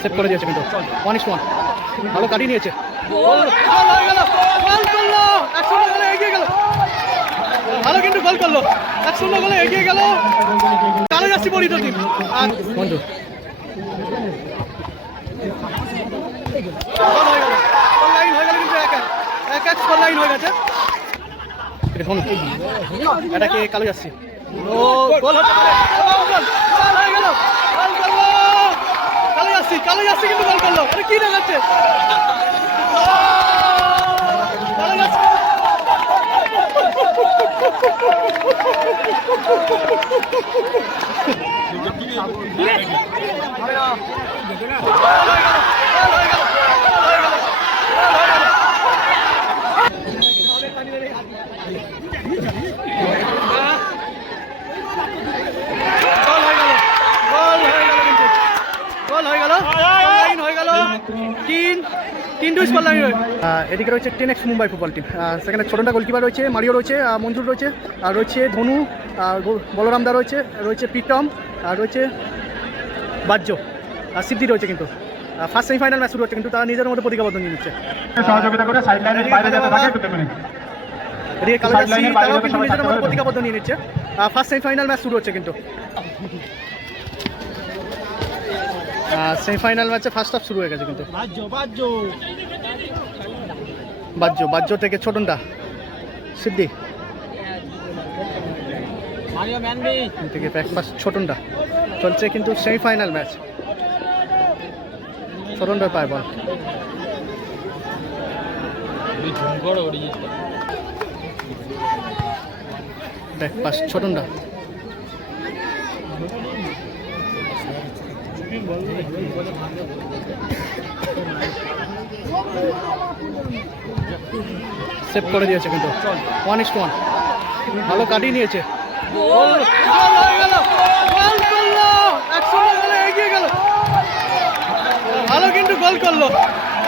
Save করে দিয়েছে কিন্তু। ওয়ান ইস ওয়ান ভালো কাটিয়ে নিয়েছে। গোল গোল করল এক শূন্য গোলে এগিয়ে গেল ভালো কিন্তু গোল করল। এক শূন্য গোলে এগিয়ে গেল। কালো যাচ্ছি পরিত টিম আর বন্ধু। লাইন হয়ে গেল কিন্তু এক এক। এক এক স্কোর লাইন হয়ে গেছে। দেখুন এটাকে কালো যাচ্ছি। ও গোল হতে পারে ও, গোল গোল। হয়ে গেল গোল করল কালো যাচ্ছি কিন্তু গোল করল আরে কি দেখাচ্ছে কালো যাচ্ছি গোল হয়ে গেল গোল হয়ে গেল কিন্তু গোল হয়ে গেল লাইন হয়ে গেল তিন এদিকে রয়েছে ten X Mumbai football team সেখানে ছোটনটা গোলকিপার রয়েছে মারিও রয়েছে মঞ্জুর রয়েছে আর রয়েছে ধনু বলরামদা রয়েছে রয়েছে প্রীতম আর রয়েছে বাজ্য আর সিদ্ধি রয়েছে কিন্তু। ফার্স্ট সেমিফাইনাল ম্যাচ শুরু হচ্ছে কিন্তু তারা নিজের মধ্যে প্রতিজ্ঞাবদ্ধ নিয়ে নিচ্ছে সহযোগিতা করে সাইড লাইনের বাইরে যাতে থাকে এদিকে কালো তারাও কিন্তু থাকতে মধ্যে প্রতিজ্ঞাবদ্ধ নিয়ে নিচ্ছে। ফার্স্ট সেমিফাইনাল ম্যাচ শুরু হচ্ছে কিন্তু। সেমিফাইনাল ম্যাচে ফার্স্ট হাফ শুরু হয়ে গেছে কিন্তু। বাহ্য বাহ্য। থেকে ছোটনটা। সিদ্ধি। থেকে ব্যাক পাস ছোটনটা। চলছে কিন্তু সেমিফাইনাল ম্যাচ ছোটনটার পায় বল ছোটনটা। সেভ করে দিয়েছে কিন্তু। ওয়ান ইস ওয়ান ভালো কাটিয়ে নিয়েছে। ভালো কিন্তু গোল করল।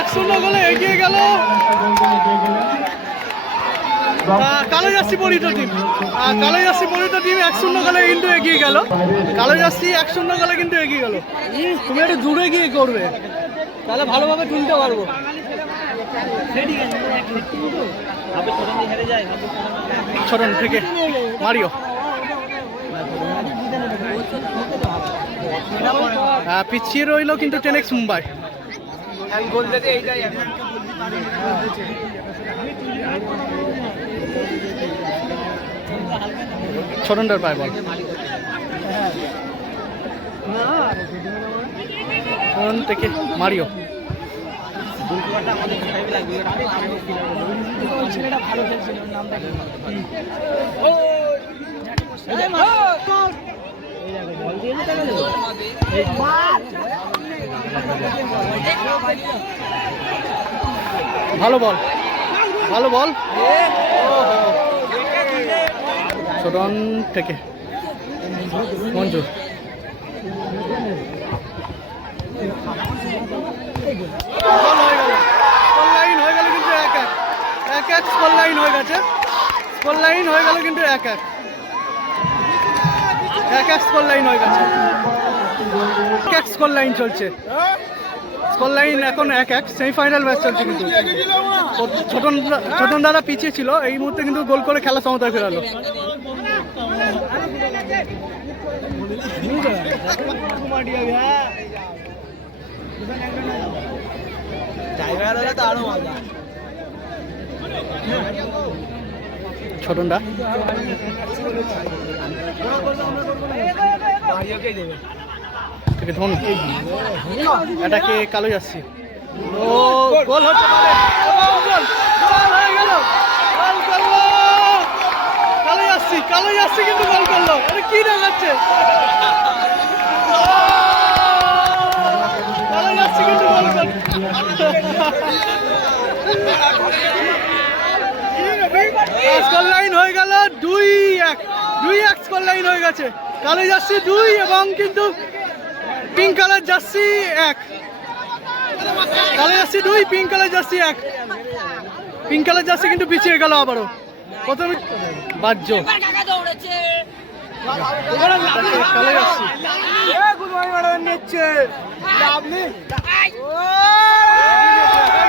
এক শূন্য গোলে এগিয়ে গেল। কালো জার্সি পরিত টিম। কালো জার্সি পরিত টিম এক শূন্য গোলে কিন্তু এগিয়ে গেল। জার্সি এক শূন্য গোলে কিন্তু এগিয়ে গেল। তুমি একটু দূরে গিয়ে করবে। তাহলে ভালোভাবে তুলতে পারব। ছড়ন থেকে। মারিও। পিছিয়ে রইল কিন্তু টেন মুম্বাই। ছড়নটার পায় বল। ছড়ন থেকে মারিও। ভালো বল। ভালো বল। ছোটন থেকে। গেল। কিন্তু এক এক। এক এক স্কোর লাইন হয়ে গেছে। স্কোর লাইন হয়ে গেল কিন্তু এক এক। এক এক স্কোর লাইন হয়ে গেছে। এক এক স্কোর লাইন চলছে। স্কোর লাইন এখন এক এক। সেমিফাইনাল ম্যাচ চলছে কিন্তু। ছোটন ছোটন দাদা পিছিয়ে ছিল। এই মুহূর্তে কিন্তু গোল করে খেলা সমতায় ফেরালো। ধন এটাকে কালো যাচ্ছি ও গোল হতে পারে ও, গোল গোল হয়ে গেল গোল করল যাচ্ছি কালো যাচ্ছি কিন্তু গোল করল। আরে কি দেখাচ্ছে কালো কিন্তু স্কোর লাইন হয়ে গেল, দুই এক দুই এক লাইন হয়ে গেছে। জার্সি দুই এবং কিন্তু পিঙ্ক কালার জার্সি এক। কালো জার্সি দুই পিঙ্ক কালার জার্সি এক। পিঙ্ক কালার জার্সি কিন্তু পিছিয়ে গেল আবারও।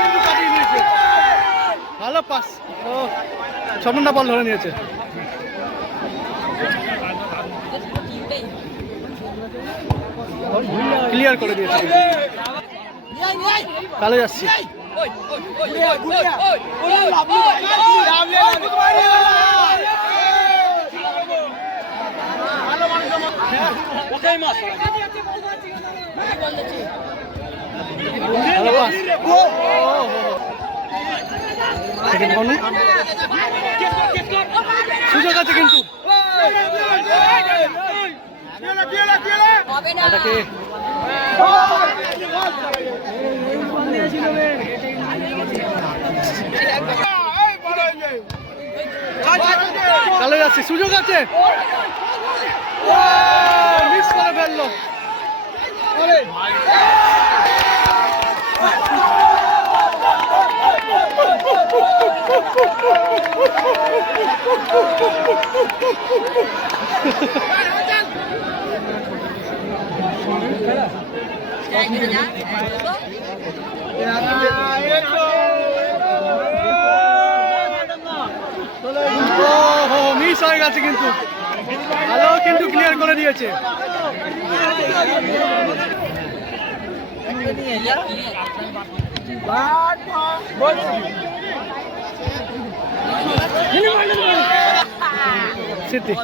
কিন্তু কাটিয়ে নিয়েছে ভালো পাস ও ছটনটা বল ধরে নিয়েছে ক্লিয়ার করে দিয়েছে কালো যাচ্ছি ভালো পাস ও সেকেন্ড বল সুযোগ আছে কিন্তু। এটাকে কালো যাচ্ছে। সুযোগ আছে। মিস করে ফেলল। মিস হয়ে গেছে কিন্তু। ভালো কিন্তু ক্লিয়ার করে দিয়েছে। সিদ্ধি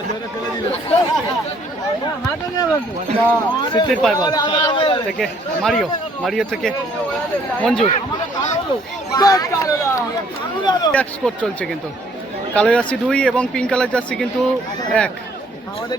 সিদ্ধির থেকে মারিও মারিও থেকে মঞ্জু। এক স্কোর চলছে কিন্তু। কালো জার্সি দুই এবং পিঙ্ক কালার জার্সি কিন্তু এক। সিদ্ধি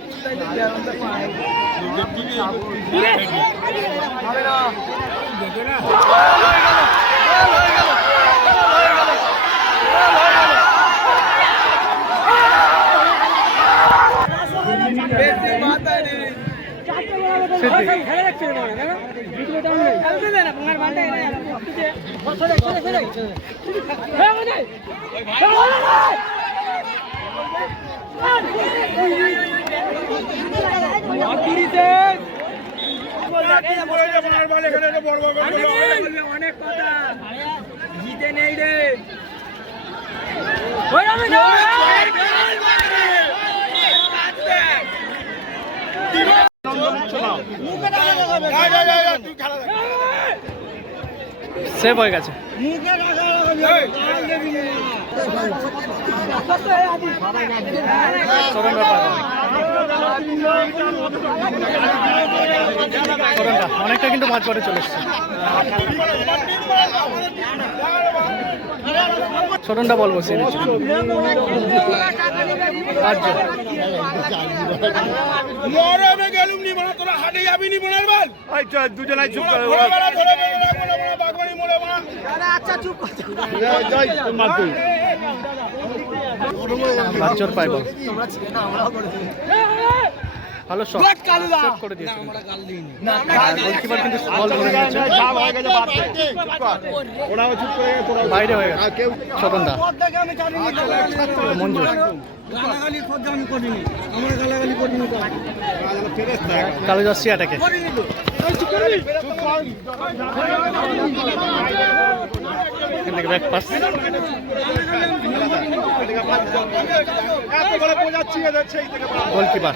অনেক কথা জিতে নেই রে সেভ হয়ে গেছে অনেকটা কিন্তু মাঝ পরে চলে এসছে। চরণটা বল বসিয়ে দিচ্ছে। পাঁচজন। নি নি বল এই চল দুজনাই চুপ করে ধরে বেড়া ধরে বেড়া মনে মনে বাগবানি মনে মনে যাই মার তুই বাচ্চর পাই বল ভালো করে দিয়েছে গোলকিপার কিন্তু বল ধরে নিয়েছে হয়ে গেছে বাদ দে চুপ ওরাও চুপ করে গেছে বাইরে হয়ে গেছে। আর কেউ ছটনদা মঞ্জু। গালাগালি আমি করিনি। আমরা গালাগালি করিনি কালো এখান থেকে back pass goalkeeper.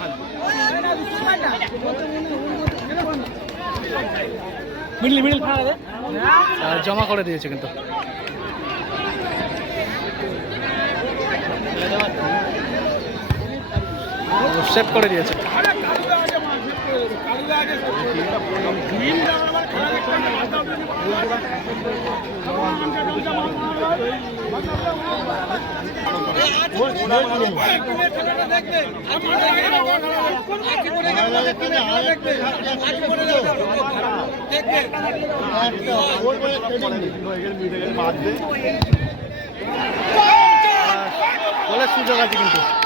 Middle middle জমা করে দিয়েছে কিন্তু। সেভ করে দিয়েছে। বলার সুযোগ আছে কিন্তু।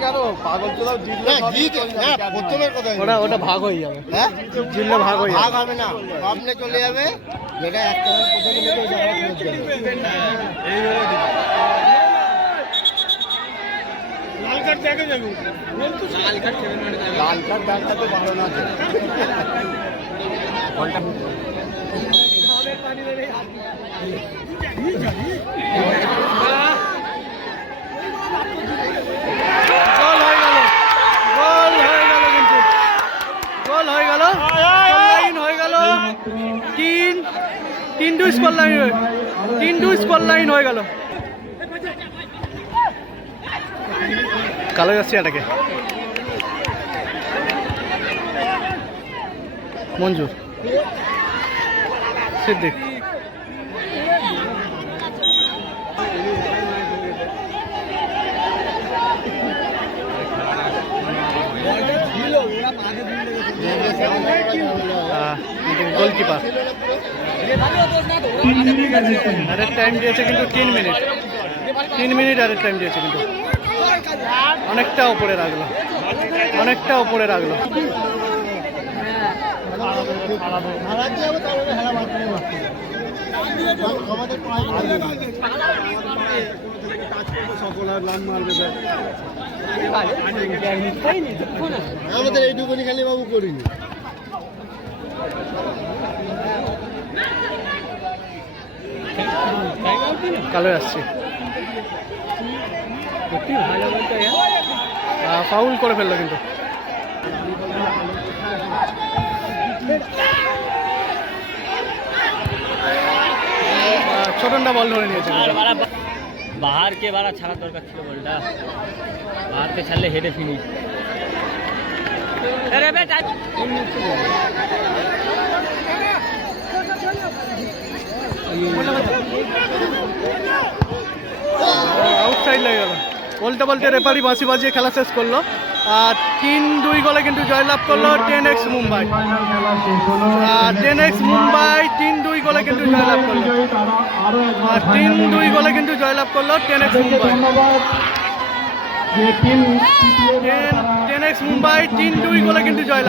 পাগল তো জিতলে প্রথমের কথা ওটা ওটা ভাগ হয়ে যাবে। হ্যাঁ? জিতলে ভাগ হয়ে ভাগ হবে না। সামনে চলে যাবে। যেটা প্রথমে নিতে ওই জায়গায় পৌঁছে যাবে। কার্ড লাল কার্ড ডাক্তার তো ভালো না হয়ে গেল গোল হয়ে গেল কিন্তু গোল হয়ে গেল লাইন হয়ে গেল তিন তিন টু স্কোর লাইন তিন টু স্কোর লাইন হয়ে গেল। কালো যাচ্ছে এটাকে। মঞ্জুর। সিদ্দিক। গোলকিপার। আরেক টাইম দিয়েছে কিন্তু তিন মিনিট তিন মিনিট আরেক টাইম দিয়েছে কিন্তু। অনেকটা উপরে রাখল। অনেকটা উপরে রাখল। আমাদের এইটুকুনি খালি বাবু করিনি। কালো আসছে। ফাউল করে ফেলল কিন্তু। ছোটনটা বল ধরে নিয়েছে। বাহারকে বাড়া ছাড়ার দরকার ছিল বলটা। বাহারকে ছাড়লে হেডে ফিনিশ আউটসাইড লেগে গেল। বলতে বলতে রেফারি বাঁশি বাজিয়ে খেলা শেষ করল। আর তিন দুই গোলে কিন্তু জয়লাভ করল ten X Mumbai. Ten X Mumbai তিন দুই গোলে কিন্তু জয়লাভ করল। আর তিন দুই গোলে কিন্তু জয়লাভ করল ten X Mumbai. Ten X Mumbai তিন দুই গোলে কিন্তু জয়লাভ